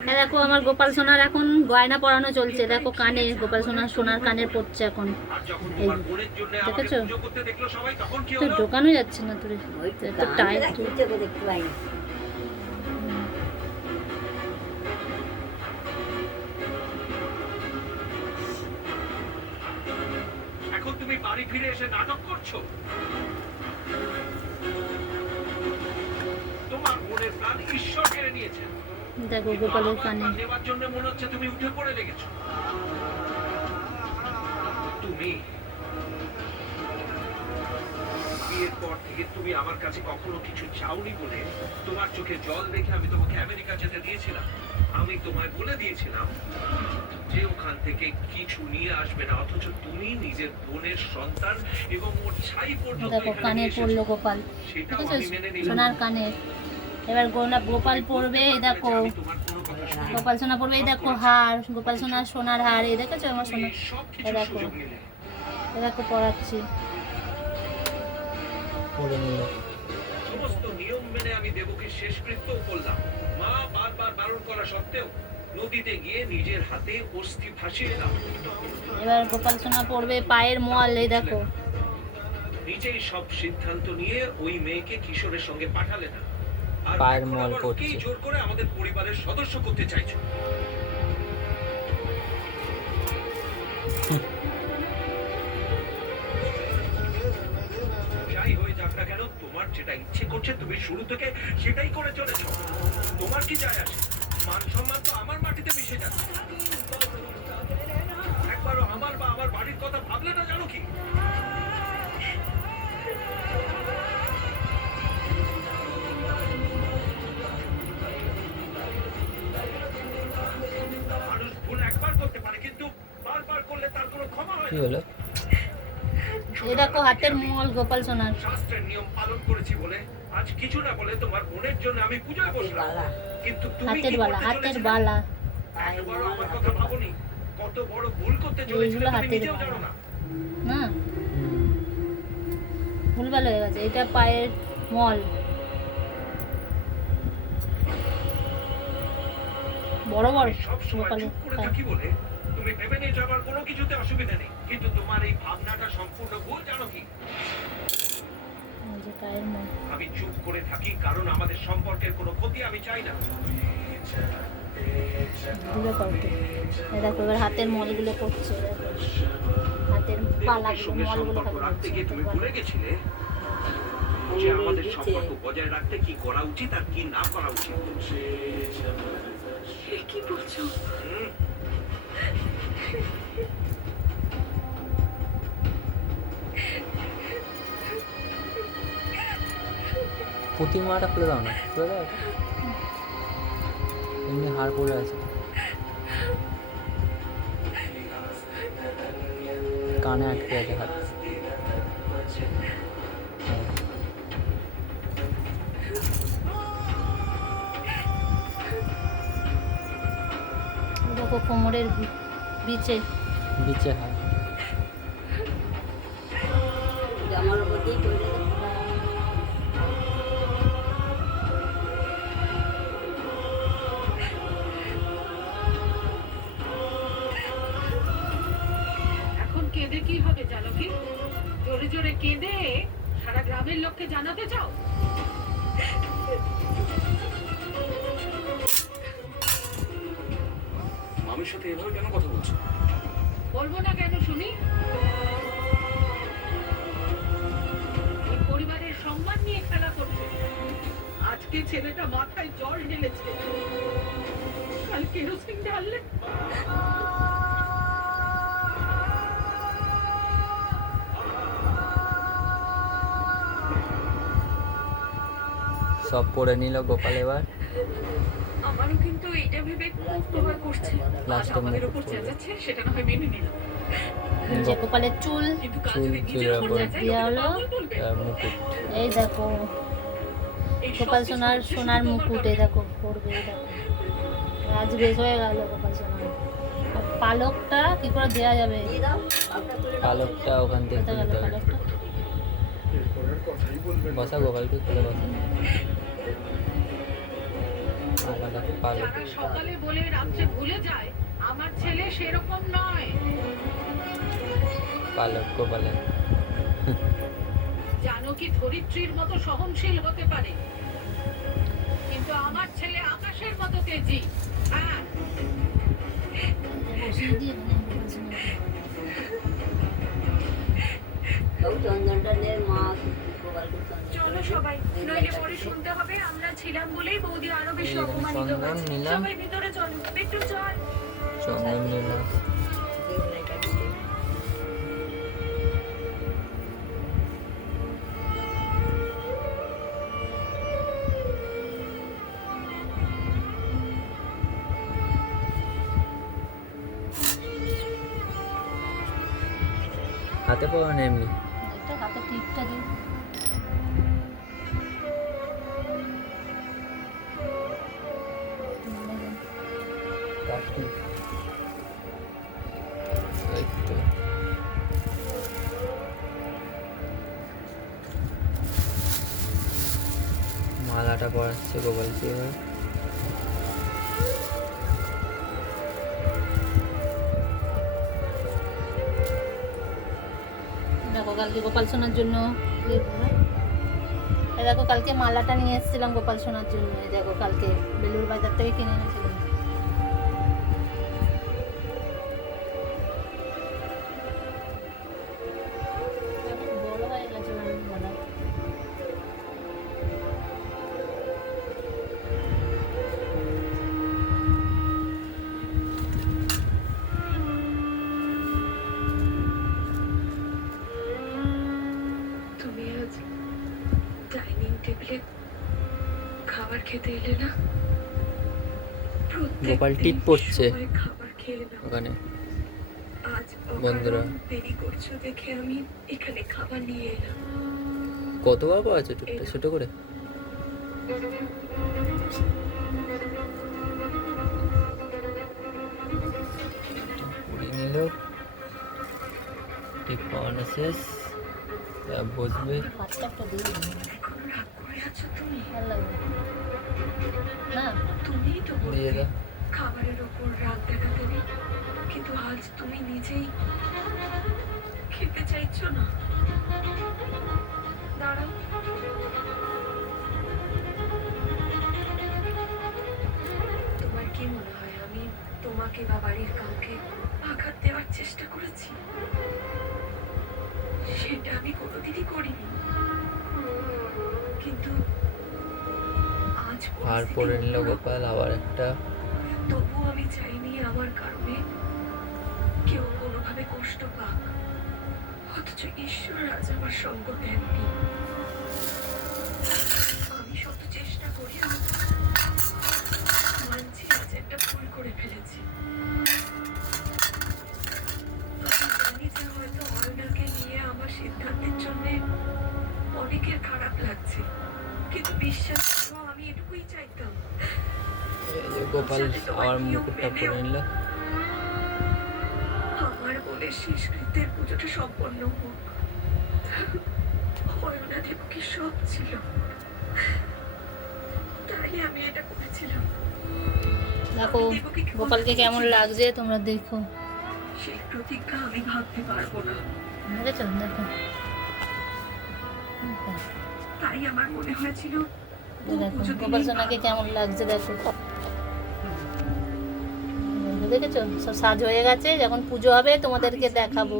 হ্যাঁ দেখো, আমার গোপাল সোনার এখন গয়না পরানো চলছে। দেখো, কানে, গোপাল সোনার সোনার কানের পড়ছে এখন। এই ঢোকানো যাচ্ছে না তোর তুমি বাড়ি ফিরে এসে নাটক করছ? তোমার মনের প্রাণ ঈশ্বর কেড়ে নিয়েছে। দেখো গোপালের কানে। বাবা জন্য মনে হচ্ছে তুমি উঠে পড়ে লেগেছো। তুমি। বিয়ের পর থেকে তুমি আমার কাছে কখনো কিছু চাওনি বলে তোমার চোখে জল দেখে আমি তোমাকে আমেরিকা যেতে দিয়েছিলাম। আমি তোমায় বলে দিয়েছিলাম যে ওখান থেকে কিছু নিয়ে আসবে না অথচ তুমি নিজের বোনের সন্তান এবং ওর ছাই পর্যন্ত কানে পড়ল গোপাল। সোনার কানের। এবার গোলা গোপাল পড়বে এই দেখো। গোপাল সোনা পড়বে এই দেখো হার গোপাল সোনার সোনার হার এই দেখেছ আমার সোনা? কিছুর দেখো। এই দেখো পড়াচ্ছি। সমস্ত নিয়ম মেনে আমি দেবকে শেষকৃত্য করলাম। মা বারবার বারণ করা সত্ত্বেও নদীতে গিয়ে নিজের হাতে অস্থি ভাসিয়ে এলাম। এবার গোপাল সোনা পড়বে পায়ের মোয়াল এই দেখো। নিজেই সব সিদ্ধান্ত নিয়ে ওই মেয়েকে কিশোরের সঙ্গে পাঠালে না। পড়ছে। ওকেই জোর করে আমাদের পরিবারের সদস্য করতে চাইছো। যাই হয়ে যাক না কেন, তোমার যেটা ইচ্ছে করছে তুমি শুরু থেকে সেটাই করে চলেছ। তোমার কি যায় আসে? মান সম্মান তো আমার মাটিতে মিশে যাচ্ছে। একবারও আমার বা আমার বাড়ির কথা ভাবলে না জানো কি? কি হলো? এই দেখো হাতের মোয়াল গোপাল সোনার। শাস্ত্রের নিয়ম পালন করেছি বলে আজ কিছু না বলে তোমার বোনের জন্য আমি পূজায় বসলাম। কিন্তু তুমি হাতের বালা হাতের বালা। আমার কথা ভাবনি। কত বড় ভুল করতে চলেছিলে তুমি নিজেও জানো না। না। ভুলভাল হয়ে গেছে। এটা পায়ের মল। বড় বড়। সব সময় চুপ করে থাকি বলে তুমি ভেবে নিয়েছো আমার কোনো কিছুতে অসুবিধা নেই। কিন্তু তোমার এই ভাবনাটা সম্পূর্ণ ভুল জানো কি? আমি চুপ করে থাকি কারণ আমাদের সম্পর্কের কোনো ক্ষতি আমি চাই না। দূরে করতে দেখো এবার হাতের মলগুলো করছে। হাতের দেবকের মলগুলো রাখতে গিয়ে তুমি ভুলে গেছিলে? যে আমাদের সম্পর্ক বজায় রাখতে কি করা উচিত আর কি না করা উচিত? কি বলছো? প্রতিমাটা খুলে দাও না খুলে দাও। এমনি হার পড়ে আছে। কানে আটকে আছে হাত হ্যাঁ। দেখো কোমরের বিচে। বিচে হাত জোরে জোরে কেঁদে সারা গ্রামের লোককে জানাতে চাও? মামির সাথে এভাবে কেন কথা বলছো? বলব না কেন শুনি? পরিবারের সম্মান নিয়ে খেলা করছে। আজকে ছেলেটা মাথায় জল ঢেলেছে। কাল কেরোসিন ঢাললে সব পড়ে নিল গোপাল এবার। আমারও কিন্তু এটা ভেবে খুব প্রভাব করছে। আমাদের উপর। চেঁচাচ্ছে সেটা না হয় মেনে নিলাম যে গোপালের চুল চুল চুলের উপর তো হলো। মুকুট। এই দেখো গোপাল সোনার সোনার শুধু মুকুট এই দেখো এই দেখো। আজ বেশ হয়ে গেল গোপাল সোনার। পালকটা কি করে দেওয়া যাবে? পালকটা ওখান থেকে কোথায় গেল তুলতে হবে পালকটা বসা গোপালকে খুলে বসা। সকালে বলে রাত্রে ভুলে যায় আমার ছেলে সেরকম নয়। পালক জানো কি ধরিত্রীর মতো সহনশীল হতে পারে? কিন্তু আমার ছেলে আকাশের মতো তেজি। হ্যাঁ। মানে চন্দনটা মা। সবাই। নইলে পরে শুনতে হবে আমরা ছিলাম বলেই বৌদি আরও বেশি এই অপমানিত হয়েছে। সবাই ভিতরে চল একটু চল। চন্দন নিলাম। হাতে পাওয়া না এমনি। হাতে টিপটা দিই মালাটা পরাচ্ছে গোপালকে এবার দেখো, কালকে গোপাল সোনার জন্য দেখো, কালকে মালাটা নিয়ে এসেছিলাম গোপাল সোনার জন্য। দেখো, কালকে বেলুর বাজার থেকে কিনে এনেছিলাম খাবার খেতে এলে না? গোপাল টিপ পড়ছে। ওখানে। আজ বন্ধুরা। দেরি করছ দেখে আমি এখানে খাবার নিয়ে এলাম। কতবার পাওয়া আছে টুকটা ছোট করে। নিল। টিপ পাওয়ানো শেষ। বসবে। দিয়ে রাগ করে আছো তুমি ভালো তুমিই তো দিয়ে দাও। খাবারের ওপর রাগ দেখাতে নেই কিন্তু আজ তুমি নিজেই খেতে চাইছো না। দাঁড়াও। তোমার কি মনে হয় আমি তোমাকে বা বাড়ির কাউকে আঘাত দেওয়ার চেষ্টা করেছি? সেটা আমি কোনোদিনই করিনি। কিন্তু আজ আর পরে নিল গোপাল আবার একটা। তবুও আমি চাইনি আমার কারণে কেউ কোনোভাবে কষ্ট পাক। অথচ ঈশ্বর আজ আমার সঙ্গ দেননি। গোপাল আবার মুকুটটা পরে নিল। আমার বলে পুজোটা সম্পন্ন হোক। অয়না দেবকী সব ছিল। তাই আমি এটা করেছিলাম। দেখো গোপালকে কেমন লাগছে তোমরা দেখো। সেই প্রতিজ্ঞা আমি ভাবতে পারব না। বুঝেছ দেখো। তাই আমার মনে হয়েছিল গোপাল সোনাকে কেমন লাগছে দেখো। দেখেছ? সব সাজ হয়ে গেছে যখন পুজো হবে তোমাদেরকে দেখাবো।